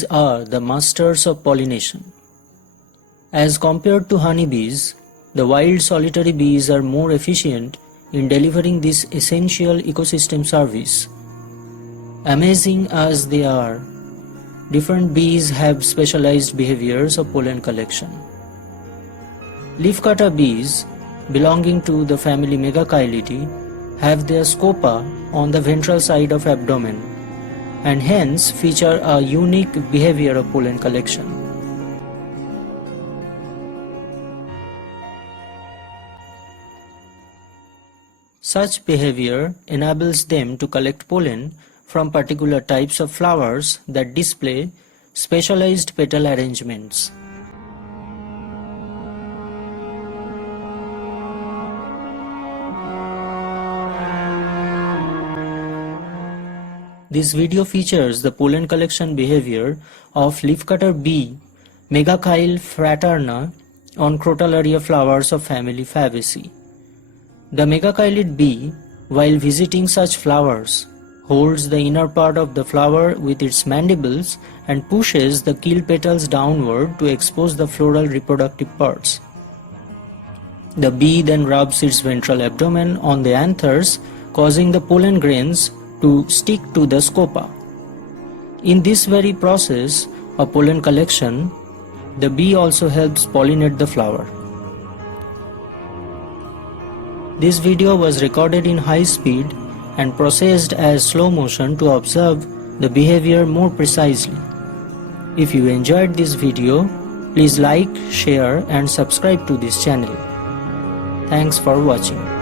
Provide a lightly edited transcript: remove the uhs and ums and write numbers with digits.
Bees are the masters of pollination. As compared to honeybees, the wild solitary bees are more efficient in delivering this essential ecosystem service. Amazing as they are, different bees have specialized behaviors of pollen collection. Leafcutter bees, belonging to the family Megachilidae, have their scopa on the ventral side of abdomen and hence feature a unique behavior of pollen collection. Such behavior enables them to collect pollen from particular types of flowers that display specialized petal arrangements. This video features the pollen collection behavior of leafcutter bee Megachilid fraterna on crotalaria flowers of family Fabaceae. The Megachilid bee, while visiting such flowers, holds the inner part of the flower with its mandibles and pushes the keel petals downward to expose the floral reproductive parts. The bee then rubs its ventral abdomen on the anthers, causing the pollen grains to stick to the scopa. In this very process of pollen collection, the bee also helps pollinate the flower. This video was recorded in high speed and processed as slow motion to observe the behavior more precisely. If you enjoyed this video, please like, share and subscribe to this channel. Thanks for watching.